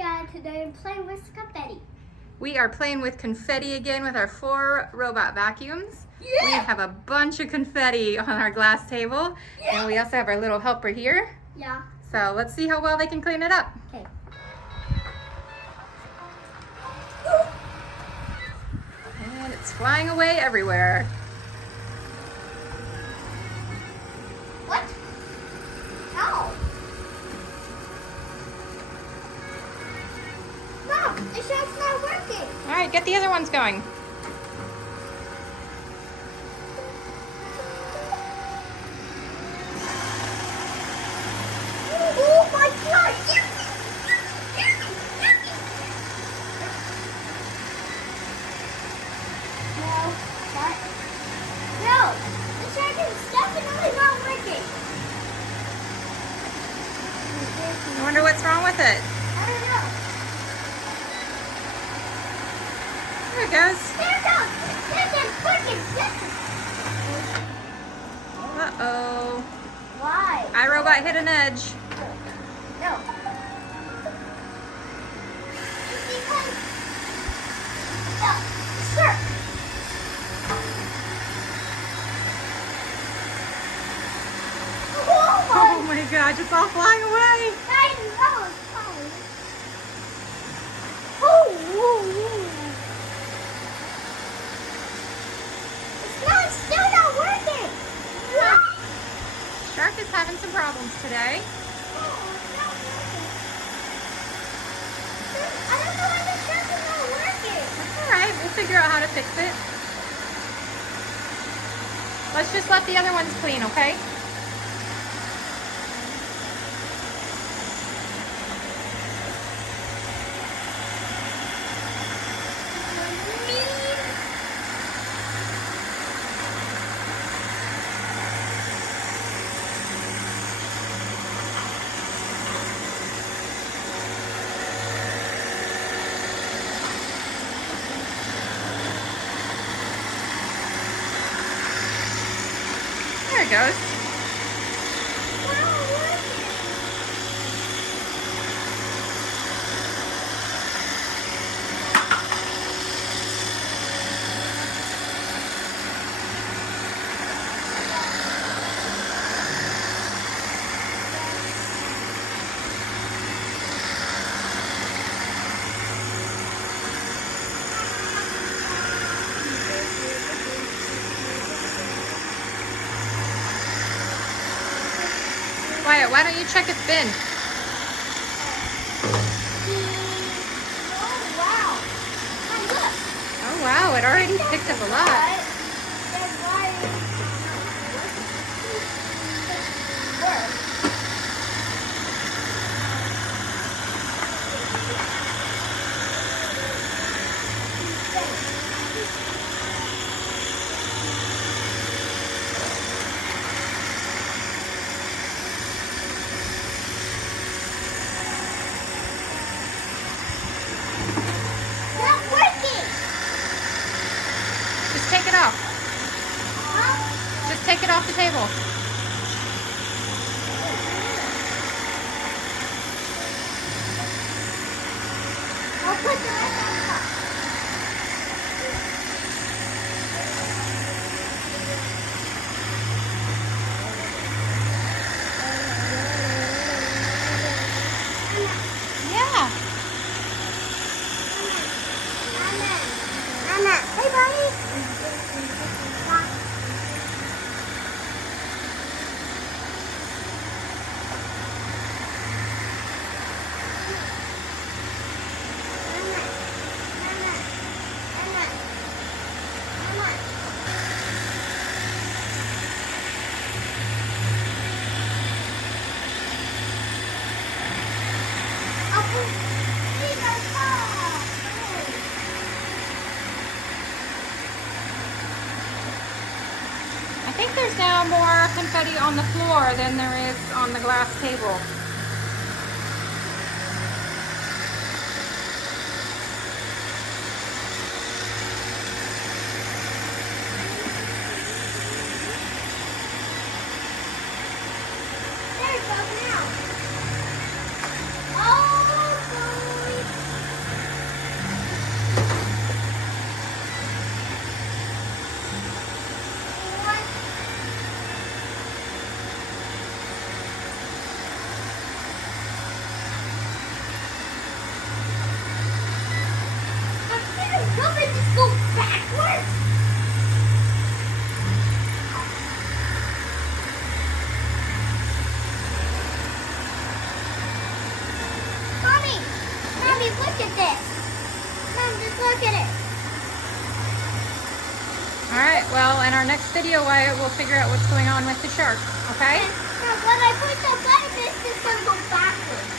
guys, today I'm playing with confetti. We are playing with confetti again with our 4 robot vacuums. Yeah. We have a bunch of confetti on our glass table. Yeah. And we also have our little helper here. Yeah. So let's see how well they can clean it up. Okay. And it's flying away everywhere. What? How? No, the shot's not working. All right, get the other ones going. Oh my God! No, what? No, the shot is definitely not working. I wonder what's wrong with it. I don't know. There it goes. There's a freaking system. Uh-oh. Why? iRobot hit an edge. No. It's because... No, sir. Oh my gosh, it's all flying away. I know it's fine. Oh, it's still not working. Why? Shark is having some problems today. Oh, it's not working. I don't know why the shark is not working. All right, we'll figure out how to fix it. Let's just let the other ones clean, okay? There it goes. Wyatt, why don't you check its bin? Oh, wow. Hey, look. Oh wow, it already picked up a lot. Then why work? Not working. Just take it off. Huh? Just take it off the table. I'll put the rest on top. Yeah. Mama. Hey, buddy. I think there's now more confetti on the floor than there is on the glass table. There it goes now. Oh, Probably just go backwards. Mommy, look at this. Mom, just look at it. All right, well, in our next video, Wyatt, we'll figure out what's going on with the shark, okay? Now, when I push the button, it's gonna go backwards.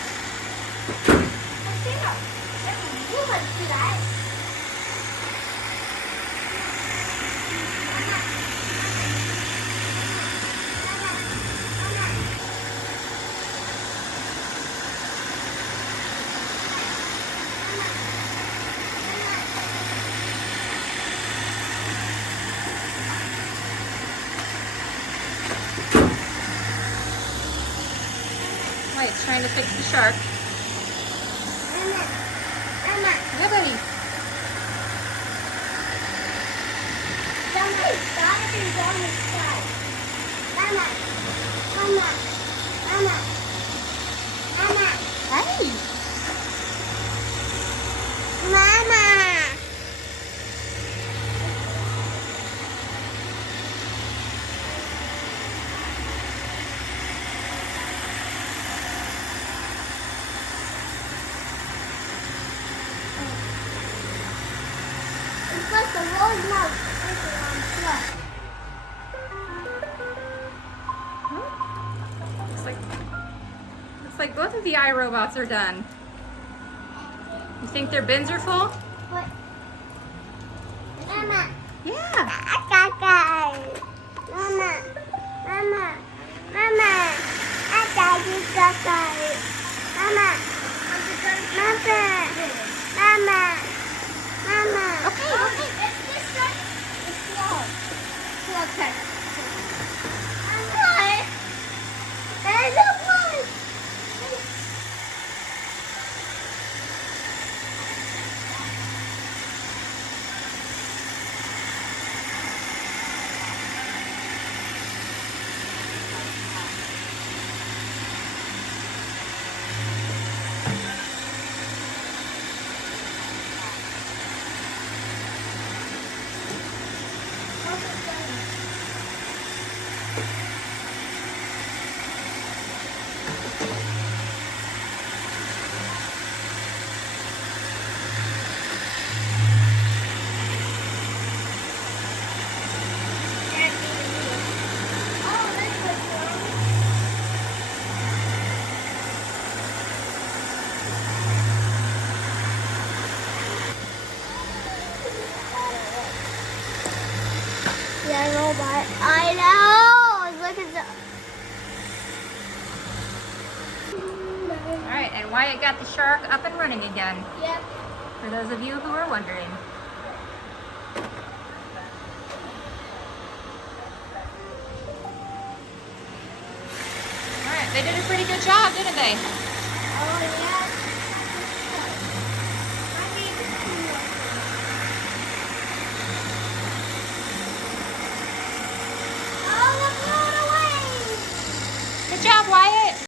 I see now. You must do that. Wyatt's trying to fix the shark. Mama. Yeah, buddy. Somebody's battery's on the side. Mama. Hey. Mama. It's like the road mouth. Looks like both of the iRobots are done. You think their bins are full? What? Mama. Yeah. Mama. I got you, Mama. Okay. It's slow. Okay. There's a one. Yeah, robot. I know. Look at the. All right, and Wyatt got the shark up and running again, Yep. for those of you who are wondering. All right, they did a pretty good job, didn't they? Oh yeah.